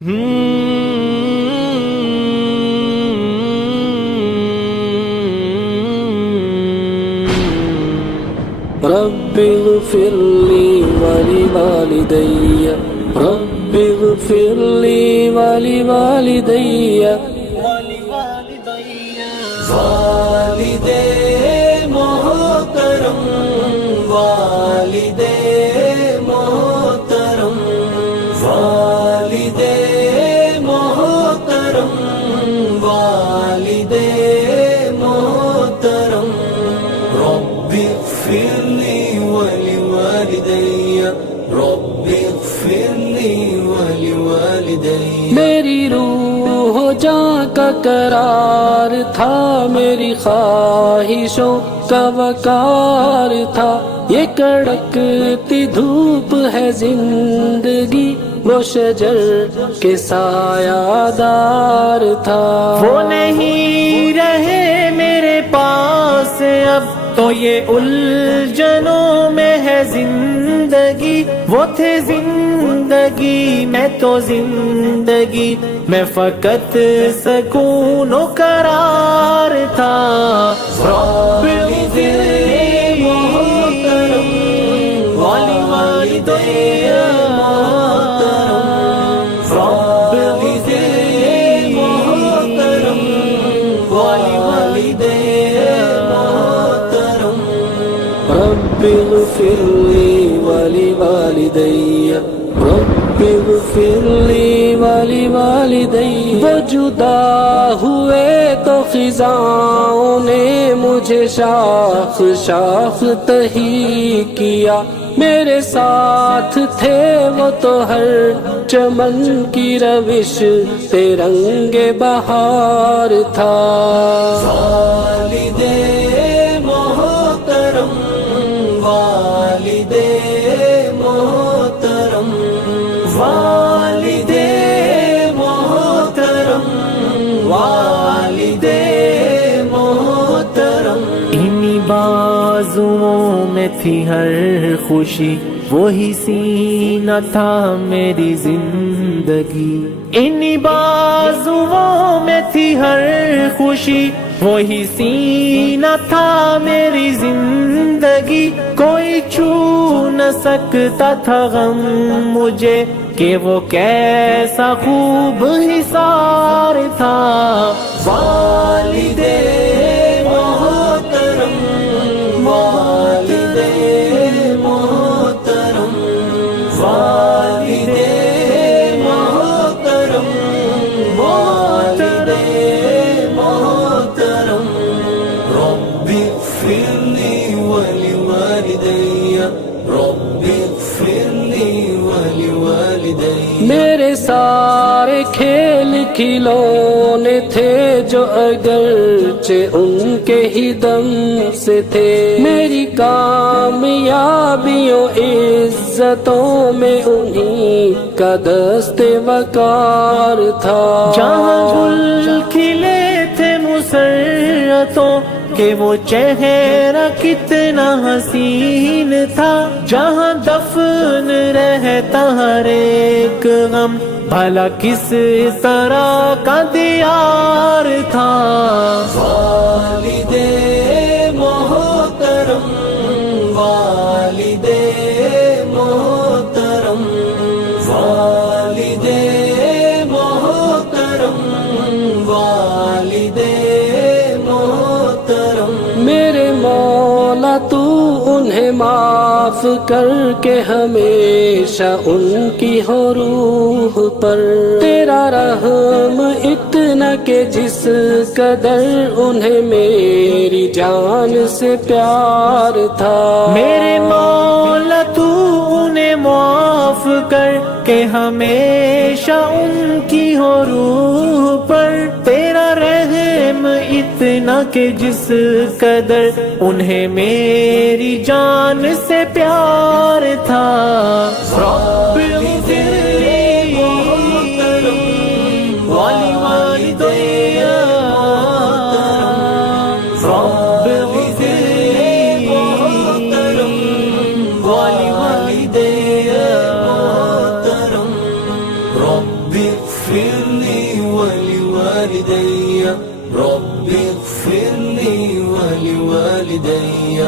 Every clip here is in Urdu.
رب اغفر لي ولوالدي رب اغفر لي ولوالدي والد محترم والد محترم والد محترم والد محترم رب اغفر لي ولوالدي رب اغفر لي ولوالدي میری روح و جاں کا قرار تھا، میری خواہشوں کا وقار تھا، یہ کڑکتی دھوپ ہے زندگی، وہ شجر کے سایہ دار تھا۔ وہ نہیں رہے میرے پاس اب تو یہ الجھنوں میں ہے زندگی، وہ تھے زندگی میں تو زندگی میں فقط سکون و قرار تھا۔ رب اغفر لي ولوالدي رب اغفر لي ولوالدي رب اغفر لي ولوالدي رب اغفر لي ولوالدي وہ جدا ہوئے تو خزاں نے مجھے شاخ شاخ تہی کیا، میرے ساتھ تھے وہ تو ہر چمن کی روش پہ رنگ بہار تھا۔ والد محترم والد محترم والد محترم والد محترم انہی بازوؤں میں تھی ہر خوشی، وہی سینہ تھا میری زندگی، انہی بازوؤں میں تھی ہر خوشی، وہی سینہ تھا میری زندگی، کوئی چھو نہ سکتا تھا غم مجھے کہ وہ کیسا خوب حصار تھا۔ والد محترم والد محترم والد محترم والد محترم رب اغفر لي ولوالدي رب اغفر لي ولوالدي میرے سارے کھیل کھلونے تھے جو اگرچہ ان کے ہی دم سے تھے، میری کامیابیوں عزتوں میں انہی کا دست وقار تھا۔ جہاں گل کھلے تھے مسرتوں کہ وہ چہرہ کتنا حسین تھا، جہاں دفن رہتا ہر ایک غم بھلا کس طرح کا دیار تھا۔ والد محترم والد محترم والد محترم والد محترم میرے مولا تو انہیں معاف کر کے ہمیشہ ان کی ہو روح پر، تیرا رحم اتنا کہ جس قدر انہیں میری جان سے پیار تھا۔ میرے مولا تو انہیں معاف کر کہ ہمیشہ ان کی ہو روح پر، تیرا رحم اتنا کہ جس قدر انہیں میری جان سے پیار تھا۔ رب اغفر لي ولوالدي رب اغفر لي ولوالدي رب اغفر لي ولوالدي رب اغفر لي ولوالدي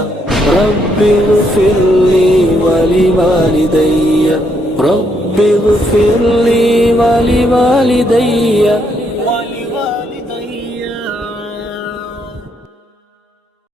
رب اغفر لي ولوالدي رب اغفر لي ولوالدي